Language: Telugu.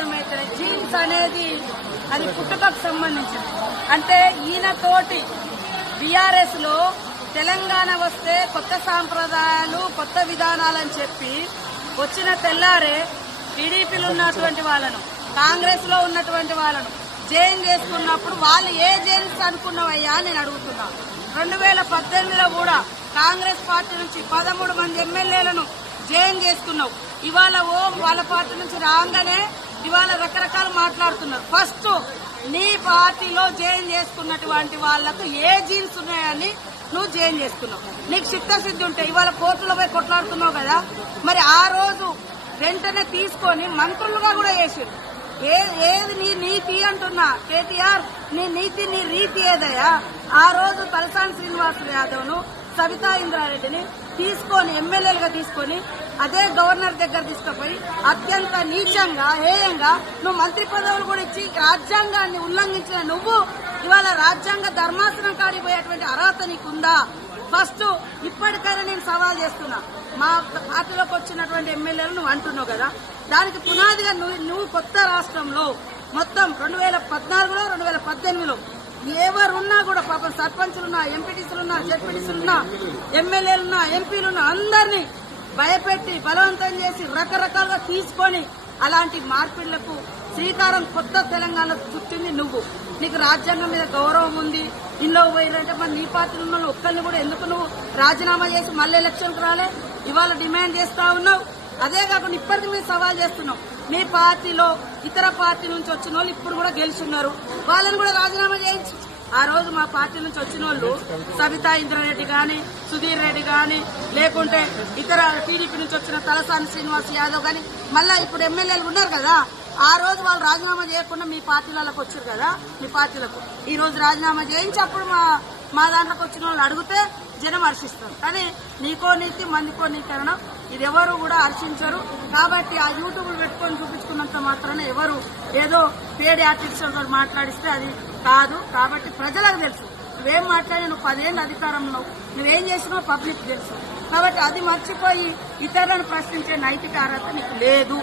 అర్థమైతే జీన్స్ అనేది అది పుట్టుకకు సంబంధించింది. అంటే ఈయనతోటి బీఆర్ఎస్ లో తెలంగాణ వస్తే కొత్త సాంప్రదాయాలు కొత్త విధానాలని చెప్పి వచ్చిన తెల్లారే టీడీపీలో ఉన్నటువంటి వాళ్ళను కాంగ్రెస్ లో ఉన్నటువంటి వాళ్ళను జైన్ చేసుకున్నప్పుడు వాళ్ళు ఏ జైన్స్ అనుకున్నావయ్యా నేను అడుగుతున్నా. 2018లో కూడా కాంగ్రెస్ పార్టీ నుంచి 13 మంది ఎమ్మెల్యేలను జైన్ చేసుకున్నావు. ఇవాళ వాళ్ళ పార్టీ నుంచి రాగానే ఇవాళ రకరకాలు మాట్లాడుతున్నారు. ఫస్ట్ నీ పార్టీలో జైన్ చేసుకున్నటువంటి వాళ్లకు ఏ జీన్స్ ఉన్నాయని నువ్వు జైన్ చేసుకున్నావు. నీకు చిత్తశుద్ధి ఉంటే ఇవాళ కోర్టులో పోయి కొట్లాడుతున్నావు కదా, మరి ఆ రోజు వెంటనే తీసుకొని మంత్రులుగా కూడా చేసారు. ఏది నీ నీతి అంటున్నా కేటీఆర్, నీ నీతి నీ రీతి ఏదయ్యా? ఆ రోజు తలసాని శ్రీనివాసరావు యాదవ్ ను సబితా ఇంద్రారెడ్డిని తీసుకొని ఎమ్మెల్యేలుగా తీసుకొని అదే గవర్నర్ దగ్గర తీసుకుపోయి అత్యంత నీచంగా హేయంగా నువ్వు మంత్రి పదవులు కూడా ఇచ్చి రాజ్యాంగాన్ని ఉల్లంఘించిన నువ్వు ఇవాళ రాజ్యాంగ ధర్మాసనం కాడిపోయేటువంటి అర్హత నీకుందా? ఫస్ట్ ఇప్పటికైనా నేను సవాల్ చేస్తున్నా. మా పార్టీలోకి వచ్చినటువంటి ఎమ్మెల్యేలు నువ్వు అంటున్నావు కదా, దానికి పునాదిగా నువ్వు కొత్త రాష్ట్రంలో మొత్తం 2014లో 2018లో ఎవరున్నా కూడా పాపం సర్పంచులున్నా ఎంపీటీసీలున్నా జెడ్పీటీసీలున్నా ఎమ్మెల్యేలున్నా ఎంపీలున్నా అందరినీ భయపెట్టి బలవంతం చేసి రకరకాలుగా తీసుకొని అలాంటి మార్పిళ్లకు శ్రీకారం కొత్త తెలంగాణ చుట్టింది నువ్వు. నీకు రాజ్యాంగం మీద గౌరవం ఉంది. ఇంట్లో పోయినంటే మరి నీ పార్టీలో ఉన్న ఒక్కరిని కూడా ఎందుకు నువ్వు రాజీనామా చేసి మళ్ళీ ఎలక్షన్కు రాలే? ఇవాళ డిమాండ్ చేస్తా ఉన్నావు. అదే కాకుండా ఇప్పటికీ మీరు సవాల్ చేస్తున్నావు. మీ పార్టీలో ఇతర పార్టీ నుంచి వచ్చిన వాళ్ళు ఇప్పుడు కూడా గెలుచున్నారు, వాళ్ళని కూడా రాజీనామా చేయించు. ఆ రోజు మా పార్టీ నుంచి వచ్చిన వాళ్ళు సబితా ఇంద్రారెడ్డి గాని సుధీర్ రెడ్డి గాని లేకుంటే ఇతర టీడీపీ నుంచి వచ్చిన తలసాని శ్రీనివాస్ యాదవ్ గాని మళ్ళా ఇప్పుడు ఎమ్మెల్యేలు ఉన్నారు కదా, ఆ రోజు వాళ్ళు రాజీనామా చేయకుండా మీ పార్టీలకు వచ్చారు కదా, మీ పార్టీలకు ఈ రోజు రాజీనామా చేయించి అప్పుడు మా దాంట్లోకి వచ్చిన వాళ్ళు అడిగితే జనం హర్షిస్తారు. కానీ నీకో నీతి మందికో నీకరణం ఇది ఎవరు కూడా హర్షించరు. కాబట్టి ఆ యూట్యూబ్లు పెట్టుకొని చూపించుకున్నంత మాత్రాన ఎవరు ఏదో పేడి ఆర్టిస్టులతో మాట్లాడిస్తే అది కాదు. కాబట్టి ప్రజలకు తెలుసు నువ్వేం మాట్లాడి, నువ్వు 10 ఏళ్ళు అధికారంలో నువ్వేం చేసినావు పబ్లిక్ తెలుసు. కాబట్టి అది మర్చిపోయి ఇతరులను ప్రశ్నించే నైతిక అర్హత నీకు లేదు.